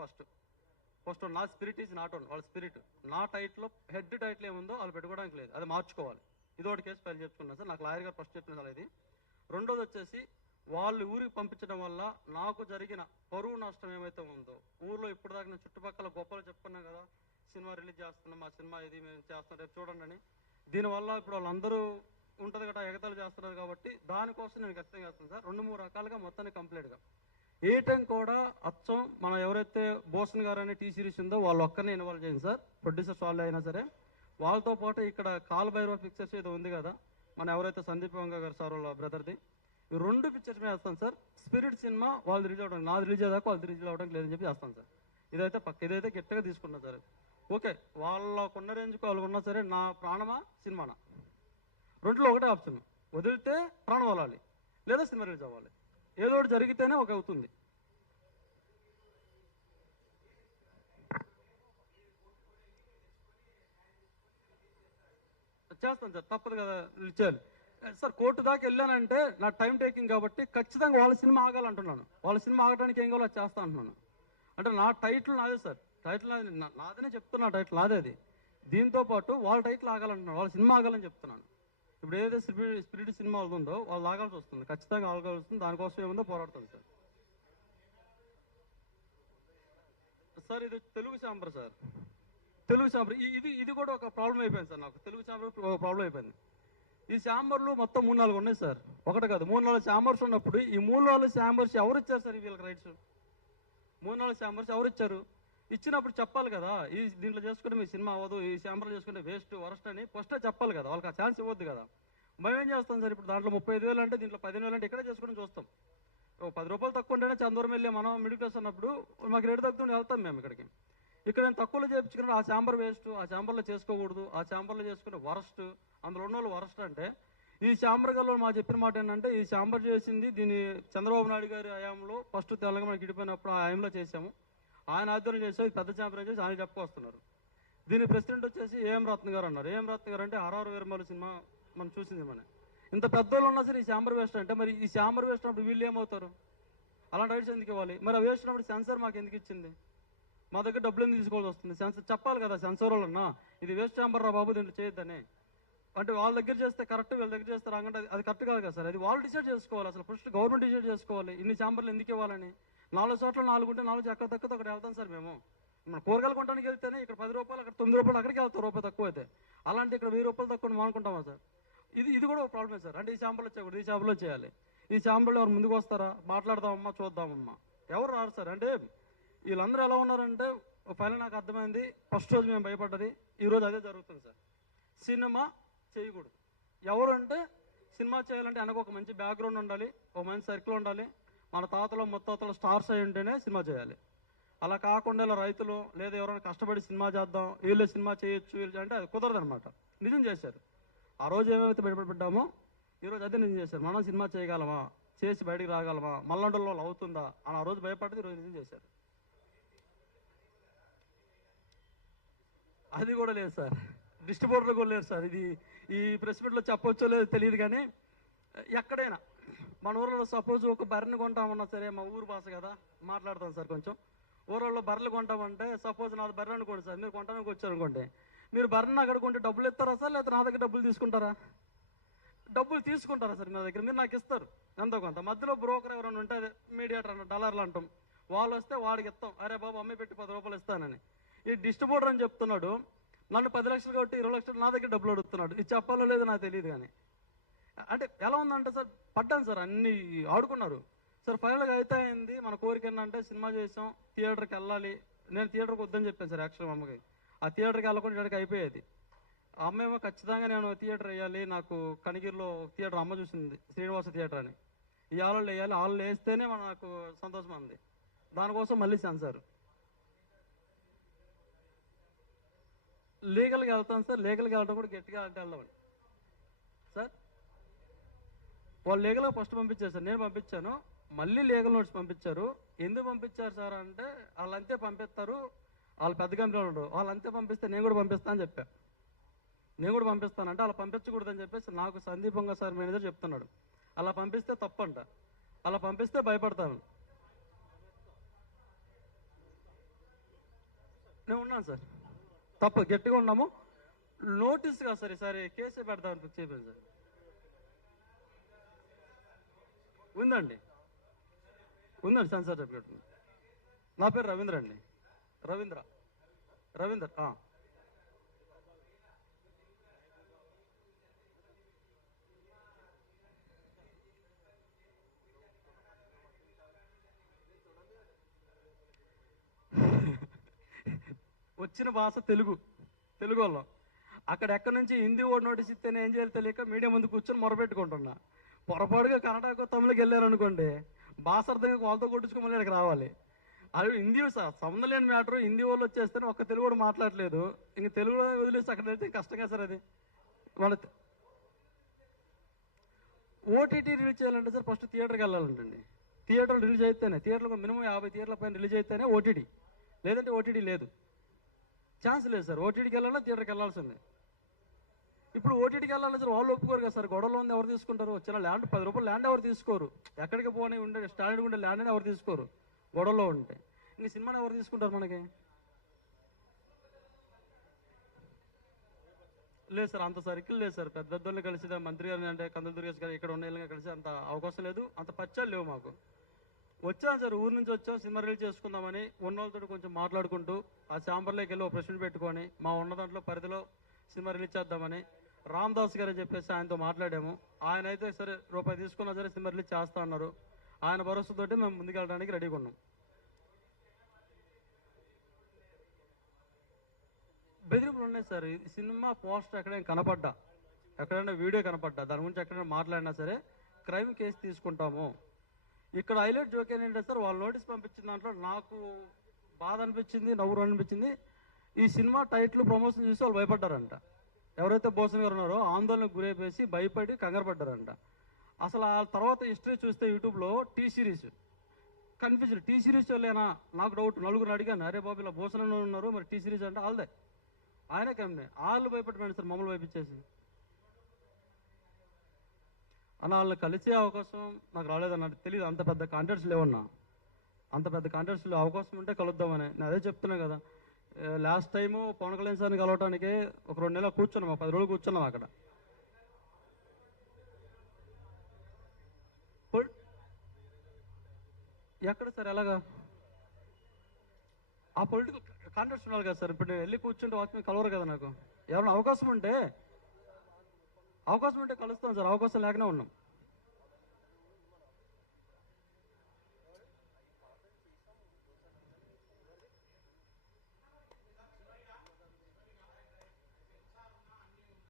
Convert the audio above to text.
First నా spirit is not own, వాళ్ళ spirit నా టైట్లో హెడ్ టైటిల్ ఏముందో వాళ్ళు పెట్టుకోవడానికి లేదు, అది మార్చుకోవాలి. ఇదొకటి కేసు ఫైల్ చెప్పుకున్నాను సార్, నాకు లాయర్ గారు ఫస్ట్ చెప్పిన ఇది. రెండోది వచ్చేసి వాళ్ళు ఊరికి పంపించడం వల్ల నాకు జరిగిన పరువు నష్టం ఏమైతే ఉందో, ఊర్లో ఇప్పటిదాకా నేను చుట్టుపక్కల గొప్పలు చెప్పుకున్నాను కదా, సినిమా రిలీజ్ చేస్తున్నాం, మా సినిమా ఇది మేము చేస్తున్నాం రేపు చూడండి అని. దీనివల్ల ఇప్పుడు వాళ్ళందరూ ఉంటుంది కదా, ఎగతాలు చేస్తున్నారు కాబట్టి దానికోసం నేను ఖచ్చితంగా చేస్తాను సార్. 2-3 రకాలుగా మొత్తాన్ని కంప్లీట్గా ఏటం కూడా అచ్చం మనం ఎవరైతే భూషణ్ గారు అనే టీ సిరీస్ ఉందో వాళ్ళు ఒక్కరిని ఇన్వాల్వ్ చేయండి సార్, ప్రొడ్యూసర్స్ వాళ్ళు అయినా సరే. వాళ్ళతో పాటు ఇక్కడ కాలభైరవ పిక్చర్స్ ఏదో ఉంది కదా, మన ఎవరైతే సందీప్ వంగ గారు సార్ వాళ్ళ బ్రదర్ది, ఈ 2 పిక్చర్స్ మీద వేస్తాను సార్. స్పిరిట్ సినిమా వాళ్ళు రిలీజ్ అవ్వడం, నాది రిలీజ్ అయ్యాక వాళ్ళు రిలీజ్ అవ్వడానికి లేదని చెప్పి చేస్తాను సార్. ఇదైతే ఇదైతే గట్టిగా తీసుకున్నాను సార్. ఓకే, వాళ్ళకున్న రేంజ్కి వాళ్ళకు ఉన్నా సరే నా ప్రాణమా సినిమానా, రెండులో ఒకటే ఆప్షన్, వదిలితే ప్రాణం వదలాలి లేదా సినిమా రిలీజ్ అవ్వాలి, ఏదో ఒకటి జరిగితేనే ఒక అవుతుంది. చేస్తాను సార్, తప్పదు కదా చేయాలి సార్. కోర్టు దాకా వెళ్ళానంటే నా టైం టేకింగ్ కాబట్టి ఖచ్చితంగా వాళ్ళ సినిమా ఆగాలంటున్నాను, వాళ్ళ సినిమా ఆగడానికి ఏం కావాలో చేస్తా అంటున్నాను. అంటే నా టైటిల్ నాదే సార్, టైటిల్ నాదనే చెప్తున్నా, టైటిల్ నాదే అది. దీంతో పాటు వాళ్ళ టైటిల్ ఆగాలంటున్నాను, వాళ్ళ సినిమా ఆగాలని చెప్తున్నాను. ఇప్పుడు ఏదైతే స్పిరిట్ సినిమా ఉందో వాళ్ళు ఆగాల్సి వస్తుంది, ఖచ్చితంగా ఆగాల్సి వస్తుంది. దానికోసం ఏముందో పోరాడుతుంది సార్. సార్ ఇది Telugu chamber sir, Telugu chamber ఇది కూడా ఒక ప్రాబ్లం అయిపోయింది సార్ నాకు. తెలుగు ఛాంబర్ ఒక ప్రాబ్లం అయిపోయింది. ఈ ఛాంబర్లు మొత్తం 3-4 ఉన్నాయి సార్, ఒకటి కాదు 3-4 ఛాంబర్స్ ఉన్నప్పుడు ఈ 3-4 ఛాంబర్స్ ఎవరు ఇచ్చారు సార్ వీళ్ళకి రైట్స్? 3-4 ఛాంబర్స్ ఎవరు ఇచ్చారు? ఇచ్చినప్పుడు చెప్పాలి కదా, ఈ దీంట్లో చేసుకుంటే మీ సినిమా అవ్వదు, ఈ ఛాంబర్లో చేసుకుంటే వేస్ట్ వరస్ట్ అని ఫస్టే చెప్పాలి కదా, వాళ్ళకి ఆ ఛాన్స్ ఇవ్వద్దు కదా. మేము ఏం చేస్తాం సార్, ఇప్పుడు దాంట్లో 35,000 అంటే దీంట్లో 15,000 అంటే ఇక్కడే చేసుకుని చూస్తాం. 10 రూపాయలు తక్కువ ఉంటేనే చందూరం వెళ్ళి మనం మిడిల్ క్లాస్ అన్నప్పుడు మాకు రేటు తక్కువ వెళ్తాం మేము ఇక్కడికి. ఇక్కడ నేను తక్కువలో చేయించుకున్నాను, ఆ ఛాంబర్ వేస్ట్, ఆ ఛాంబర్లో చేసుకోకూడదు, ఆ ఛాంబర్లో చేసుకునే వరస్ట్, అందులో ఉన్న వాళ్ళు వరస్ట్ అంటే. ఈ ఛాంబర్ గల్లో మా చెప్పిన మాట ఏంటంటే, ఈ ఛాంబర్ చేసింది దీన్ని చంద్రబాబు నాయుడు గారి హయాంలో ఫస్ట్ తెలంగాణ గిడిపోయినప్పుడు ఆ హయాంలో చేశాము, ఆయన ఆధ్వర్యం చేసి పెద్ద ఛాంబర్ చేసి ఆయన చెప్పుకొస్తున్నారు. దీని ప్రెసిడెంట్ వచ్చేసి ఏఎం రత్న గారు అన్నారు. ఏఎం రత్న గారు అంటే ఆర్ఆర్ వీరమల్లి సినిమా మనం చూసింది. మన ఇంత పెద్దోళ్ళు ఉన్నా సరే ఈ ఛాంబర్ వేస్ట్ అంటే, మరి ఈ ఛాంబర్ వేస్ట్ అప్పుడు వీళ్ళు ఏమవుతారు? అలాంటి రైట్స్ ఎందుకు ఇవ్వాలి? మరి ఆ వేస్ట్ అప్పుడు సెన్సార్ మాకు ఎందుకు ఇచ్చింది? మా దగ్గర డబ్బులు ఎందుకు తీసుకోవాల్సి వస్తుంది? సెన్సార్ చెప్పాలి కదా, సెన్సార్ వాళ్ళన్నా ఇది వేస్ట్ ఛాంబర్ రా బాబు దీంట్లో చేయొద్దని. అంటే వాళ్ళ దగ్గర చేస్తే కరెక్ట్, వీళ్ళ దగ్గర చేస్తే రాంగంటే అది కరెక్ట్ కాదు కదా సార్. అది వాళ్ళు డిసైడ్ చేసుకోవాలి, అసలు ఫస్ట్ గవర్నమెంట్ డిసైడ్ చేసుకోవాలి ఇన్ని ఛాంబర్లు ఎందుకు ఇవ్వాలని. 4 చోట్ల 4 ఉంటే 4 ఎక్కడ తక్కువ అక్కడ వెళ్తాం సార్ మేము. మన కూరగాయలు కొనడానికి వెళ్తేనే ఇక్కడ 10 రూపాయలు, అక్కడ 9 రూపాయలు, అక్కడికి వెళ్తాం రూపాయి తక్కువ అయితే. అలాంటి ఇక్కడ 1000 రూపాయలు తక్కువ మానుకుంటామా సార్? ఇది కూడా ఒక ప్రాబ్లమే సార్. అంటే ఈ ఛాంబర్లో చేయకూడదు, ఈ ఛాంబర్లో చేయాలి. ఈ ఛాంబర్లో ఎవరు ముందుకు వస్తారా? మాట్లాడదామమ్మా, చూద్దామమ్మా, ఎవరు రారు సార్. అంటే వీళ్ళందరూ ఎలా ఉన్నారంటే, ఫైనల్ నాకు అర్థమైంది, ఫస్ట్ రోజు మేము భయపడ్డది, ఈరోజు అదే జరుగుతుంది సార్. సినిమా చేయకూడదు. ఎవరు అంటే సినిమా చేయాలంటే వెనక ఒక మంచి బ్యాక్గ్రౌండ్ ఉండాలి, ఒక మంచి సర్కిల్ ఉండాలి, మన తాతలు ముత్తాతలు స్టార్స్ అయి ఉంటేనే సినిమా చేయాలి. అలా కాకుండా ఇలా రైతులు లేదా ఎవరైనా కష్టపడి సినిమా చేద్దాం, వీళ్ళే సినిమా చేయొచ్చు అంటే అది కుదరదు అనమాట. నిజం చేశారు ఆ రోజు, ఏమైతే భయపడ్డామో ఈరోజు అదే నిజం చేశారు. మనం సినిమా చేయగలమా, చేసి బయటికి రాగలమా, మల్లండలో వాళ్ళు అవుతుందా అని ఆ రోజు భయపడ్డది, ఈరోజు నిజం చేశారు. అది కూడా లేదు సార్, డిస్ట్రిబ్యూటర్లు కూడా లేదు సార్. ఇది ఈ ప్రెస్ మీట్లో చెప్పొచ్చో లేదో తెలియదు కానీ, ఎక్కడైనా మన ఊళ్ళో సపోజ్ ఒక బర్రెని కొంటామన్నా సరే, మా ఊరు భాష కదా మాట్లాడతాం సార్ కొంచెం. ఊళ్ళో బర్రెలు కొంటామంటే, సపోజ్ నాది బర్రె అనుకోండి సార్, మీరు కొంటానికి వచ్చారనుకోండి, మీరు బర్రెని అక్కడ కొంటే డబ్బులు ఇస్తారా సార్, లేకపోతే నా దగ్గర డబ్బులు తీసుకుంటారా? డబ్బులు తీసుకుంటారా సార్ మీ దగ్గర? మీరు నాకు ఇస్తారు ఎంతో కొంత, మధ్యలో బ్రోకర్ ఎవరైనా ఉంటే మీడియేటర్ అన్న డాలర్లు అంటాం, వాళ్ళు వస్తే వాడికి ఇస్తాం, అరే బాబు అమ్మాయి పెట్టి 10 రూపాయలు ఇస్తానని. ఈ డిస్ట్రిబ్యూటర్ అని చెప్తున్నాడు, నన్ను 10 లక్షలు కొట్టి 20 లక్షలు నా దగ్గర డబ్బులు అడుగుతున్నాడు. ఇది చెప్పాలో లేదో నాకు తెలియదు కానీ, అంటే ఎలా ఉందంటే సార్, పడ్డాను సార్, అన్ని ఆడుకున్నారు సార్. ఫైనల్గా అయితే అయింది, మన కోరిక ఏంటంటే సినిమా చేసాం, థియేటర్కి వెళ్ళాలి. నేను థియేటర్కి వద్దని చెప్పాను సార్ యాక్చువల్ అమ్మకి. ఆ థియేటర్కి వెళ్ళకుండా ఇక్కడికి అయిపోయేది. ఆ అమ్మేమో ఖచ్చితంగా నేను థియేటర్ వేయాలి, నాకు కనిగిరిలో థియేటర్ అమ్మ చూసింది, శ్రీనివాస థియేటర్ అని. ఈ ఆళ్ళు వేయాలి, వాళ్ళు వేస్తేనే నాకు సంతోషం అంది. దానికోసం మళ్ళీ సెన్సార్ లీగల్గా వెళ్తాను సార్. లీగల్గా వెళ్ళడం కూడా గట్టిగా అంటే వెళ్ళామండి సార్. వాళ్ళు లీగల్గా ఫస్ట్ పంపించారు సార్, నేను పంపించాను, మళ్ళీ లీగల్ నోట్స్ పంపించారు. ఎందుకు పంపించారు సార్ అంటే, వాళ్ళంతే పంపిస్తారు, వాళ్ళు పెద్ద కంపెనీలు ఉండరు, వాళ్ళంతే పంపిస్తే నేను కూడా పంపిస్తాను అని చెప్పా. నేను కూడా పంపిస్తానంటే అలా పంపించకూడదని చెప్పేసి నాకు సందీపంగా సార్ మేనేజర్ చెప్తున్నాడు. అలా పంపిస్తే తప్పంట, అలా పంపిస్తే భయపడతాను. నేను ఉన్నాను సార్, తప్ప గట్టిగా ఉన్నాము. నోటీస్ కాదు సార్, ఈసారి కేసే పెడతామని ఫిక్స్ అయిపోయింది సార్. ఉందండి, ఉందండి సెన్సార్ సర్టిఫికేట్. నా పేరు రవీంద్ర అండి, రవీంద్ర, రవీందర్. వచ్చిన భాష తెలుగు, తెలుగు వాళ్ళం. అక్కడ ఎక్కడి నుంచి హిందీ ఓడి నోటీస్ ఇస్తేనే ఏం చేయాలి తెలియక మీడియా ముందు కూర్చొని మొరపెట్టుకుంటున్నా. పొరపాటుగా కన్నడకు తమిళకి వెళ్ళారు అనుకోండి, భాష అర్థంగా వాళ్ళతో కొట్టించుకోమని ఇక్కడికి రావాలి. అది హిందీ సంబంధం లేని మ్యాటర్. హిందీ వాళ్ళు వచ్చేస్తే ఒక్క తెలుగు కూడా మాట్లాడలేదు, ఇంక తెలుగు వదిలేసి అక్కడ వెళ్తే కష్టంగా సార్. అది మన ఓటీటీ రిలీజ్ చేయాలంటే సార్ ఫస్ట్ థియేటర్కి వెళ్ళాలంటండి. థియేటర్లు రిలీజ్ అయితేనే, థియేటర్లో మినిమం 50 థియేటర్ల పైన రిలీజ్ అయితేనే ఓటీటీ, లేదంటే ఓటీటీ లేదు, ఛాన్స్ లేదు సార్. ఓటీటీకి వెళ్ళాలా థియేటర్కి వెళ్ళాల్సిందే. ఇప్పుడు ఓటీటీకి వెళ్ళాలి సార్, వాళ్ళు ఒప్పుకోరు కదా సార్. గొడవలో ఉంది ఎవరు తీసుకుంటారు? వచ్చిన ల్యాండ్ 10 రూపాయలు ల్యాండ్ ఎవరు తీసుకోరు. ఎక్కడికి పోనీ ఉండే స్టాండర్డ్ ఉండే ల్యాండ్ అని ఎవరు తీసుకోరు గొడవలో ఉంటే. ఇంక సినిమాని ఎవరు తీసుకుంటారు మనకి? లేదు సార్, అంత సర్కిల్ లేదు సార్. పెద్ద పెద్దోళ్ళు కలిసి మంత్రి గారిని అంటే కందులు దుర్గేష్ గారు ఇక్కడ ఉన్న కలిసి అంత అవకాశం లేదు, అంత పచ్చాలు లేవు మాకు. వచ్చాం సార్, ఊరు నుంచి వచ్చాం, సినిమా రిలీజ్ చేసుకుందామని ఉన్న వాళ్ళతో కొంచెం మాట్లాడుకుంటూ ఆ ఛాంబర్లోకి వెళ్ళి ఒక ప్రెసిడెంట్ పెట్టుకొని మా ఉన్న దాంట్లో పరిధిలో సినిమా రిలీజ్ చేద్దామని రామదాస్ గారు అని చెప్పేసి ఆయనతో మాట్లాడాము. ఆయన అయితే సరే రూపాయి తీసుకున్నా సరే సినిమా రిలీజ్ చేస్తా అన్నారు. ఆయన భరోసాతోటి మేము ముందుకెళ్ళడానికి రెడీగా ఉన్నాం. బెదిరింపులు ఉన్నాయి సార్. ఈ సినిమా పోస్టర్ ఎక్కడైనా కనపడ్డా, ఎక్కడైనా వీడియో కనపడ్డా, దాని గురించి ఎక్కడైనా మాట్లాడినా సరే క్రైమ్ కేసు తీసుకుంటాము. ఇక్కడ హైలైట్ జోక్ ఏంటంటే సార్, వాళ్ళు నోటీస్ పంపించిన దాంట్లో నాకు బాధ అనిపించింది, నవ్వు అనిపించింది. ఈ సినిమా టైటిల్ ప్రమోషన్ చూసి వాళ్ళు భయపడ్డారంట. ఎవరైతే భూషణ్ గారు ఉన్నారో ఆందోళనకు గురైపోయి భయపడి కంగారు పడ్డారంట. అసలు ఆ తర్వాత హిస్టరీ చూస్తే యూట్యూబ్లో T series confusion, T series వాళ్ళేనా నాకు డౌట్. నలుగురు అడిగాను, అరే బాబు ఇలా భూషణ్ ఉన్నారు మరి టీ సిరీస్ అంటే వాళ్ళదే, ఆయనే కమ్మే. వాళ్ళు భయపడిపోయాడు సార్, మమ్మల్ని భయపించేసి. అన్న వాళ్ళని కలిసే అవకాశం నాకు రాలేదన్న, తెలియదు. అంత పెద్ద కాంటాక్ట్స్ లేవన్నా, అంత పెద్ద కాంటాక్ట్స్ అవకాశం ఉంటే కలుద్దామని నేను అదే చెప్తున్నా కదా. లాస్ట్ టైము పవన్ కళ్యాణ్ సార్ని కలవటానికి ఒక 2 నెలలు కూర్చున్నాం, 10 రోజులు కూర్చున్నాం అక్కడ. ఎక్కడ సార్ ఎలాగా ఆ పొలిటికల్ కాంటాక్ట్స్ ఉండాలి కదా సార్. ఇప్పుడు నేను వెళ్ళి కూర్చుంటే వాచ్మెన్ కలవరు కదా నాకు. ఎవరైనా అవకాశం ఉంటే కలుస్తాను సార్, అవకాశం లేకనే ఉన్నాం.